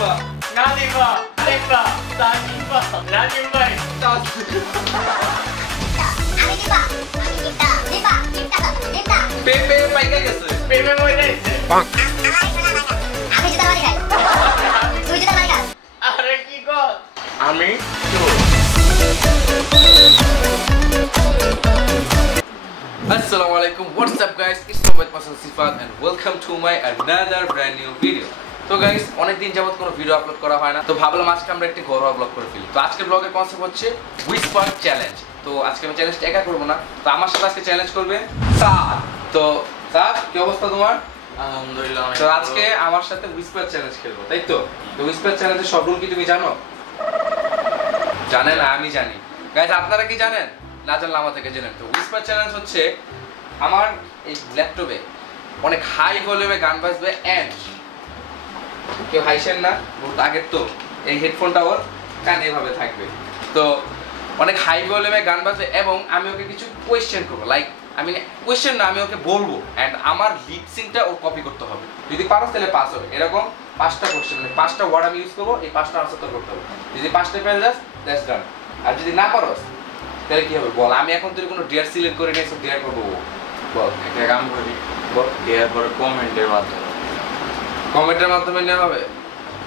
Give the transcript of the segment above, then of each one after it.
Nalimba. Nalimba. Limba. Talimba. Nalimba. Pepe paika gেছে Pepe মই যাইছে আমি জুতা মারি খাই তুই জুতা মারি খাস আরে কি গো আমি Assalamualaikum, what's up guys? It's Mohammad Masan Sifat and welcome to my another brand new video. তো গাইস অনেক দিন যাবত কোনো ভিডিও আপলোড করা হয় না, তো ভাবলাম আজকে আমরা একটা ঘরোয়া ব্লগ করে ফেলি। তো আজকের ব্লগের কনসেপ্ট হচ্ছে হুইসপার চ্যালেঞ্জ। তো আজকে আমি চ্যালেঞ্জটা একা করব না, তো আমার সাথে আজকে চ্যালেঞ্জ করবে সাদ। তো সাদ কি অবস্থা তোমার? আলহামদুলিল্লাহ। তো আজকে আমার সাথে হুইসপার চ্যালেঞ্জ খেলবো, তাই তো? তো হুইসপার চ্যালেঞ্জের সব রুল কি তুমি জানো? জানেন না? আমি জানি। গাইস আপনারা কি জানেন? না জানলে আমার থেকে জেনেন। তো হুইসপার চ্যালেঞ্জ হচ্ছে আমার এই ল্যাপটপে অনেক হাই ভলিউমে গান বাজবে এন্ড কেউ হাইছেন না, বহুত আগের তো এই হেডফোনটা ওর কানে এভাবে থাকবে। তো অনেক হাই ভলিউমে গান বাজবে এবং আমি ওকে কিছু কোয়েশ্চেন করবো, লাইক আমি কোয়েশ্চেন না, আমি ওকে বলবো এন্ড আমার লিপ সিংটা ওর কপি করতে হবে। যদি পারো তাহলে পাস হবে। এরকম 5টা কোয়েশ্চেন, মানে 5টা ওয়ার্ড আমি ইউজ করবো, এই 5টা আনসার তোর করতে হবে। যদি 5টা ফেল যাস দ্যাটস ডান। আর যদি না পারোস তাহলে কি হবে বল? আমি এখন তোর কোনো ডিয়ার সিলেক্ট করে নিয়ে সব ডিয়ার করবো। বল একটা কাম করি, বল। দেওয়ার পরে কমেন্টের মাধ্যমে কমেন্টের মাধ্যমে নেওয়া হবে।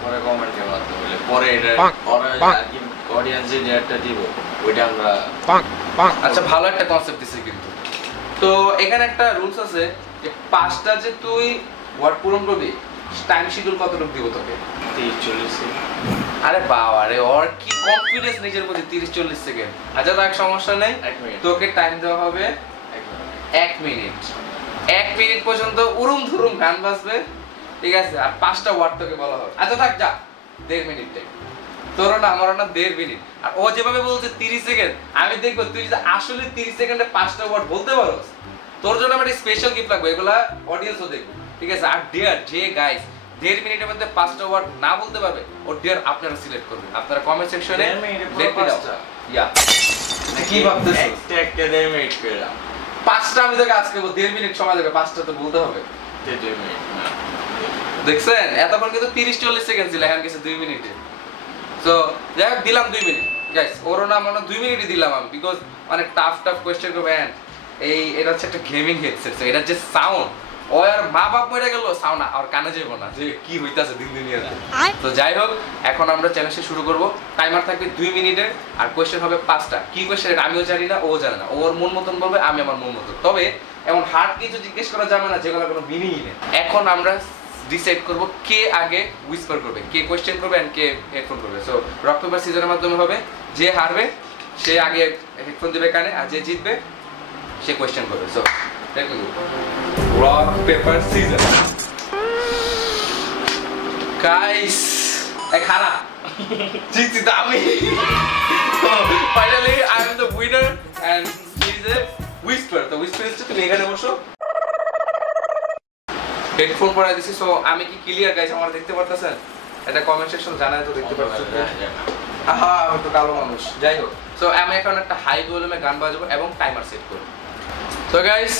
পরে কমেন্টের মাধ্যমে পরে এটা অডিয়েন্সে যেটা দিব ওইটা আমরা আচ্ছা ভালো একটা কনসেপ্ট দিছিস কিন্তু। তো এখানে একটা রুলস আছে যে 5টা যে তুই ওয়ার্ড পূরণ করবি, টাইম শিডিউল কতটুকু দিব তোকে? 30-40 সেকেন্ড। আরে বাবা রে, ওর কি কনফিডেন্স নিজের প্রতি! 30-40 সেকেন্ড। আচ্ছা তার সমস্যা নেই, 1 মিনিট। তোকে টাইম দেওয়া হবে 1 মিনিট। 1 মিনিট পর্যন্ত উড়ুম ধুরুম গান বাজবে, ঠিক আছে? আর 5টা ওয়ার্ড তোকে বলা হবে। আচ্ছা থাক, যা 1.5 মিনিট দেখ। তোরও না আমারও না 1.5 মিনিট। আর ও যেভাবে বলছে 30 সেকেন্ড, আমি দেখবো তুই যদি আসলে 30 সেকেন্ডে 5টা ওয়ার্ড বলতে পারোস, তোর জন্য আমার স্পেশাল গিফট লাগবে। এগুলা অডিয়েন্সও দেখবে, ঠিক আছে? আর ডিয়ার যে গাইস 1.5 মিনিটের মধ্যে 5টা ওয়ার্ড না বলতে পারবে, ও ডিয়ার আপনারা সিলেক্ট করবেন। আপনারা কমেন্ট সেকশনে 1.5 মিনিটে লেট মি দাও। ইয়া কি ভাবতেছিস? একটা 1.5 মিনিট করে 5টা আমি তোকে আজকে 1.5 মিনিট সময় দেবে, 5টা তো বলতে হবে। 2 মিনিট না, দেখছেন এতক্ষণ কিন্তু 30-40 সেকেন্ড ছিল, এখন গেছে 2 মিনিটে। সো যাই হোক, দিলাম 2 মিনিট গাইস। ওরও না মানে 2 মিনিটই দিলাম আমি, বিকজ অনেক টাফ কোয়েশ্চেন করবো। এন্ড এটা হচ্ছে একটা গেমিং হেডসেট, সো এটার যে সাউন্ড, ও আর মা বাপ মরে গেল সাউন্ড আর কানে যাবো না যে কি হইতাছে দিন দুনিয়াতে। তো যাই হোক, এখন আমরা চ্যালেঞ্জটা শুরু করব। টাইমার থাকবে 2 মিনিটের আর কোয়েশ্চেন হবে 5টা। কি কোয়েশ্চেন এটা আমিও জানি না, ও জানে না। ওর মন মতন বলবে, আমি আমার মন মতন। তবে এমন হার্ড কিছু জিজ্ঞেস করা যাবে না যেগুলো কোনো মিনিংই নেই। এখন আমরা ডিসাইড করব কে আগে হুইসপার করবে, কে কোয়েশ্চেন করবে এন্ড কে হেডফোন করবে। সো রক পেপার সিজারের মাধ্যমে হবে। যে হারবে সে আগে হেডফোন দিবে কানে, আর যে জিতবে সে কোয়েশ্চেন করবে। সো দেখো, রক পেপার সিজার। গাইস এই খারাপ জিতছি তো আমি। Finally I am the winner and he is a whisper. তো হুইসপার হচ্ছে তুমি এখানে বসো, হেডফোন পরাই দিছি। সো আমি কি ক্লিয়ার গাইস? আমার দেখতে পারতেছেন? এটা কমেন্ট সেকশন জানায় তো দেখতে পাচ্ছেন। আহা আমি তো কালো মানুষ। যাই হোক, সো আমি এখন একটা হাই ভলিউমে গান বাজাবো এবং টাইমার সেট করব। তো গাইস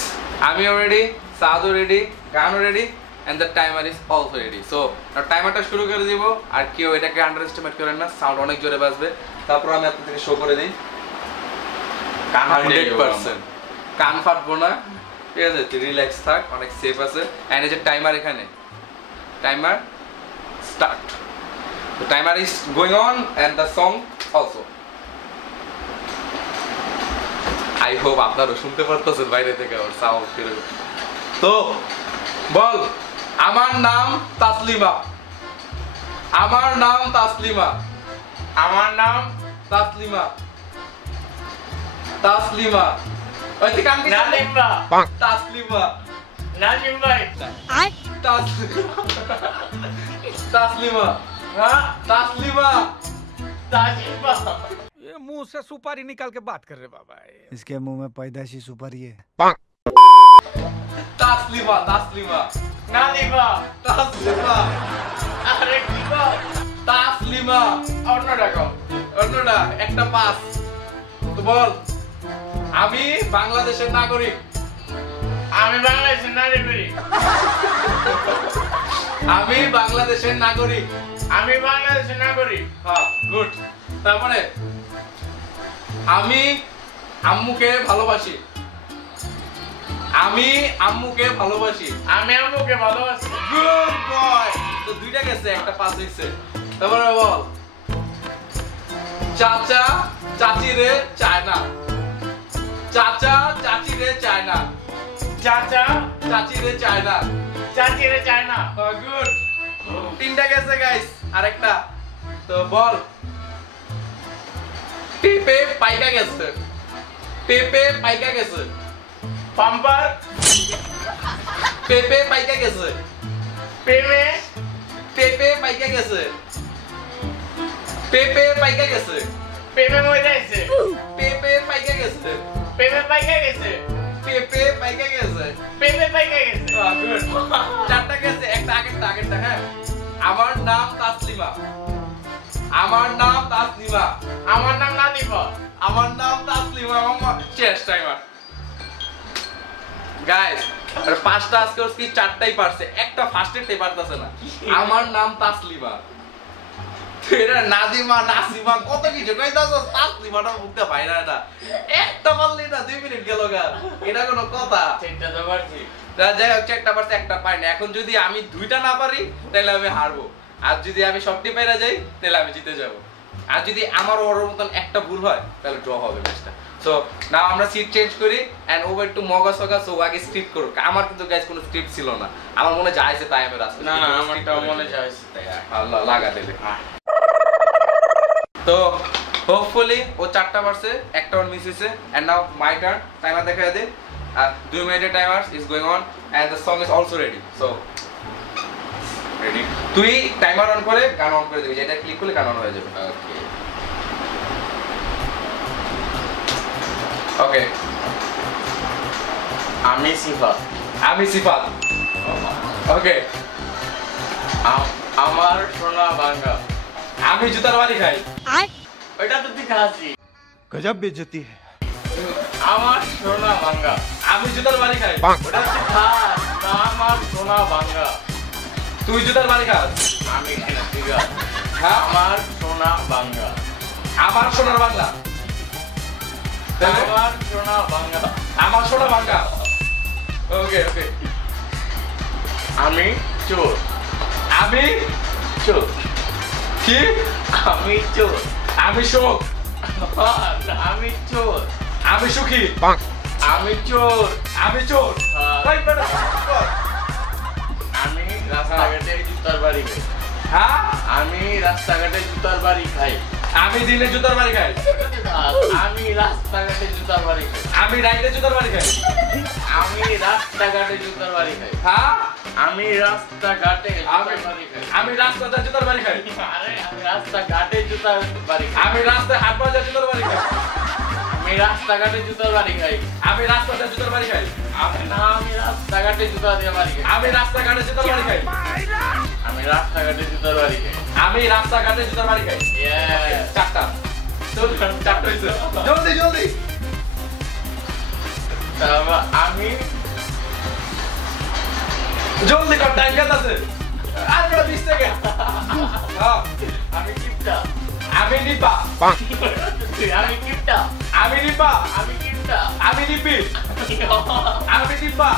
আমিও রেডি, সাদও রেডি, গানও ready and the timer is also ready. So টাইমারটা শুরু করে দিব। আর কেউ এটাকে আন্ডার এস্টিমেট করেন না, সাউন্ড অনেক জোরে বাজবে। তারপর আমি আপনাদেরকে শো করে দিই। 100% কান ফাটবো না, ঠিক আছে? তুই রিল্যাক্স থাক, অনেক সেফ আছে। এন্ড এই যে টাইমার, এখানে timer start. The timer is going on and the song also. I hope আপনারা শুনতে পারতেছেন বাইরে থেকে ওর সাউন্ড ফিরে। তো বল, আমার নাম তাসলিমা। আমার নাম তাসলিমা। আমার নাম তাসলিমা। তাসলিমা। ওই তুই কাম কি? নালিম্বা। তাসলিমা। নালিম্বা। তাসলিমা। हाँ तास्लिमा। तालिम्बा। ये मुंह से सुपारी निकाल के बात कर रहे बाबा। इसके मुंह में पैदाइशी सुपारी है। तास्लिमा। तास्लिमा। नालिम्बा। तास्लिमा। আরে কি গো তাসলিমা। অন্যটা কম, অন্যটা একটা পাস। তো বল, আমি বাংলাদেশের নাগরিক। আমি বাংলাদেশের নাগরিক। আমি বাংলাদেশের নাগরিক। আমি বাংলাদেশের নাগরিক। হ্যাঁ, গুড। তারপরে আমি আম্মুকে ভালোবাসি। আমি আম্মুকে ভালোবাসি। আমি আম্মুকে ভালোবাসি। Good boy. তো দুইটা গেছে, একটা পাস হইছে। তারপরে বল, চাচা চাচিরে চায় না। চাচা চাচিরে চায় না। চাচা চাচিরে চায় না। চাচিরে চায় না। গুড। তিনটা গেছে গাইস, আরেকটা। তো বল, পেপে পাইকা গেছে। পেপে পাইকা গেছে। পাম্পার পেপে পাইকা গেছে। প্রেমে পেপে পাইকা গেছে। পেপে পাইকা গেছে। প্রেমে মরে যাইছে। পেপে পাইকা গেছে। প্রেমে পাইকা গেছে। পেপে পাইকা গেছে। প্রেমে পাইকা গেছে। গুড। চারটা গেছে, একটা আগেরটা হ্যাঁ। আমার নাম তাসলিমা। আমার নাম তাসলিমা। আমার নাম নাদিফা। আমার নাম তাসলিমা। আমার শেষ টাইমার গাইস। আর পাঁচটা আজকে কি চারটাই পারছে, একটা ফার্স্টেরটাই পারতেছে না। আমার নাম তাসলিমা। এরা নাদিমা নাসিমা কত কিছু কইতাছ, তাসলিমাটা মুখটা বাইরে না। একটা বললি না 2 মিনিট গেল গা, এটা কোনো কথা? সেটা তো পারছি। যাই হোক, একটা পারছে, একটা পাই না। এখন যদি আমি দুইটা না পারি তাহলে আমি হারবো, আর যদি আমি সবটি পাইরা যাই তাহলে আমি জিতে যাব। আর যদি আমার ওর মতন একটা ভুল হয় তাহলে ড্র হবে ম্যাচটা। সো নাও আমরা সিট চেঞ্জ করি এন্ড ওভার টু মগা সগা। সো আগে স্ক্রিপ্ট করুক। আমার কিন্তু গাইস কোনো স্ক্রিপ্ট ছিল না, আমার মনে যাইছে তাই আমি রাস্তা। না না, আমারটা মনে যাইছে তাই। আল্লাহ লাগা দিলে। তো হোপফুলি ও চারটা পারছে, একটা ওর মিস হইছে। And now my turn. Timer দেখা দে। 2 মিনিটের timer is going on and the song is also ready. So ready? তুই টাইমার অন করে গান অন করে দিবি, এটা ক্লিক করলে গান অন হয়ে যাবে। ওকে। ওকে। আমি সিফাত। আমি সিফাত। ওকে। আমার সোনা বাংলা। আমি জুতার বাড়ি খাই। ওইটা তো তুই খাসি। गजब बेइज्जती है। আমার সোনা বাংলা। আমি জুতার বাড়ি খাই। ওটা তুই খাস না। আমার সোনা বাংলা। তুই জুতার বাড়ি খাস। আমি কেন ঠিক আছে? হ্যাঁ, আমার সোনা বাংলা। আমার সোনার বাংলা। আমার সোনা বাংলা। আমার সোনা বাংলা। ওকে ওকে। আমি চোর। আমি চোর। কি? আমি চোর। আমি শোক। আমি চোর। আমি সুখী। আমি চোর। আমি চোর। ভাই বেটা কর। আমি রাস্তাঘাটে জুতার বাড়ি খাই। হ্যাঁ, আমি রাস্তাঘাটে জুতার বাড়ি খাই। আমি দিনে জুতার বাড়ি খাই। আমি রাস্তাঘাটে জুতার বাড়ি খাই। আমি রাইতে জুতার বাড়ি খাই। আমি রাস্তাঘাটে জুতার বাড়ি খাই। হ্যাঁ, আমি রাস্তাঘাটে জুতার বাড়ি খাই। আমি রাস্তাতে জুতার বাড়ি খাই। আরে আমি রাস্তাঘাটে জুতার বাড়ি খাই। আমি রাস্তায় হাট বাজার জুতার বাড়ি খাই। আমি রাস্তাঘাটে জুতার বাড়ি খাই। আমি রাস্তাতে জুতার বাড়ি খাই। আমি রাস্তাঘাটে জুতা দিয়ে বাড়ি খাই। আমি রাস্তাঘাটে জুতার বাড়ি খাই। আমি রাস্তাঘাটে জুতার বাড়ি খাই। আমি রাস্তাঘাটে জুতার বাড়ি খাই। Yes. চারটা। চারটা হয়েছে। জলদি জলদি। তারপর আমি জলদি কর, টাইম কত আছে? আর বড় 20 সেকেন্ড। হ্যাঁ, আমি কিপটা। আমি নিপা। আমি কিপটা। আমি নিপা। আমি কিপটা। আমি নিপি। আমি নিপা।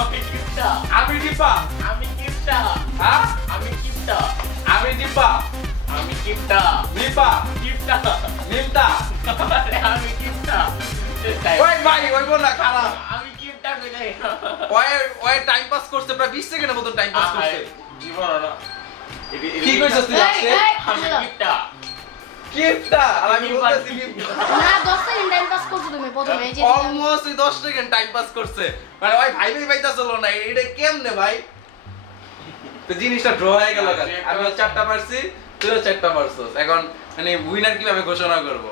আমি কিপটা। আমি নিপা। আমি কিপটা। হ্যাঁ, আমি কিপটা। আমি নিপা। আমি কিপটা। নিপা। কিপটা। নিমতা। আমি কিপটা। ওই ভাই ওই বল না খারাপ। আমি কিপটা কই ওই টাইম পাস করতে প্রায় 20 সেকেন্ডের মতো টাইম পাস করতে। জীবন না। কি কইছস তুই আজকে? আমি কিপটা। কিপটা। আর আমি বলতেছি না 10 সেকেন্ড টাইম পাস করছো তুমি প্রথমে এই যে অলমোস্ট 10 সেকেন্ড টাইম পাস করছে। মানে ওই ভাই ভাইতা চলো না, এটা কেমনে ভাই? তো জিনিসটা ড্র হয়ে গেল। আমি চারটা পারছি, তুইও চারটা পারছস। এখন মানে উইনার কিভাবে ঘোষণা করব?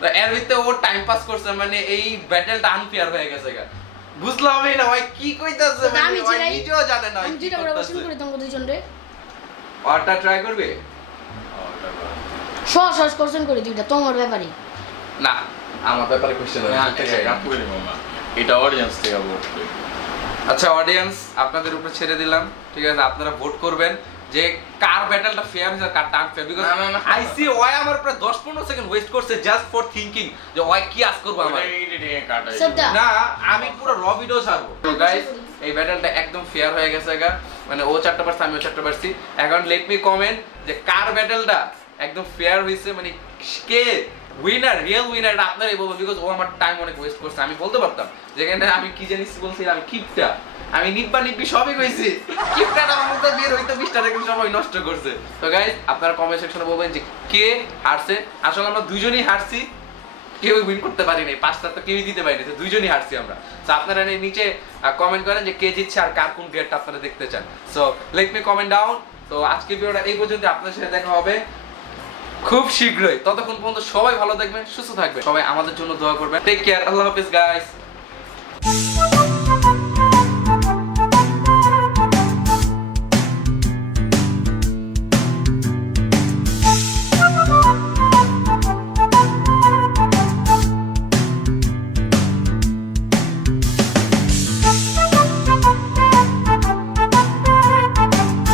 তো এর ভিতরে ও টাইম পাস করছে, মানে এই ব্যাটলটা আনফেয়ার হয়ে গেছে গা। বুঝলাম না ভাই কি কইতাছে, মানে আমি ভাই চাই নিজেও জানে না আমি কি দুইটা করে করতেছে। বসন করে তোমাকে দুইজন রে ওটা ট্রাই করবে? সহজ কোশ্চেন করে দুইটা তোমার ব্যাপারে। না, আমার ব্যাপারে কোশ্চেন মামা এটা অডিয়েন্স থেকে ভোট করি। আচ্ছা অডিয়েন্স আপনাদের উপরে ছেড়ে দিলাম, ঠিক আছে? আপনারা ভোট করবেন যে কার ব্যাটলটা ফেয়ার হয়েছে কার টান fair because I see why আমার প্রায় 10-15 সেকেন্ড ওয়েস্ট করছে জাস্ট ফর থিংকিং যে ওয়াই কি আস করব আমার না আমি পুরো র ভিডিও ছাড়বো তো গাইস এই ব্যাটলটা একদম ফেয়ার হয়ে গেছে গা মানে ও 4টা পারছে আমি 4টা পারছি এখন লেট মি কমেন্ট যে কার ব্যাটলটা একদম ফেয়ার হইছে মানে কে উইনার রিয়েল উইনার এটা আপনারাই বলবেন বিকজ ও আমার টাইম অনেক ওয়েস্ট করছে আমি বলতে পারতাম যেখানে আমি কি জানিস বলছিলাম কিপটা আমি নিব্বি সবই কইছি কিপটাটা আমার মধ্যে বের হইতো 20টা সেকেন্ড সময় নষ্ট করছে তো গাইস আপনারা কমেন্ট সেকশনে বলবেন যে কে হারছে আসলে আমরা দুইজনই হারছি কেউ উইন করতে পারি নাই 5টা তো কেউই দিতে পারিনি তো দুইজনই হারছি আমরা তো আপনারা নিচে কমেন্ট করেন যে কে জিতছে আর কার কোন ডেটটা আপনারা দেখতে চান so let me comment down তো আজকে ভিডিওটা এই পর্যন্ত আপনাদের সাথে দেখা হবে খুব শীঘ্রই ততক্ষণ পর্যন্ত সবাই ভালো থাকবেন সুস্থ থাকবেন সবাই আমাদের জন্য দোয়া করবেন টেক কেয়ার আল্লাহ হাফেজ গাইস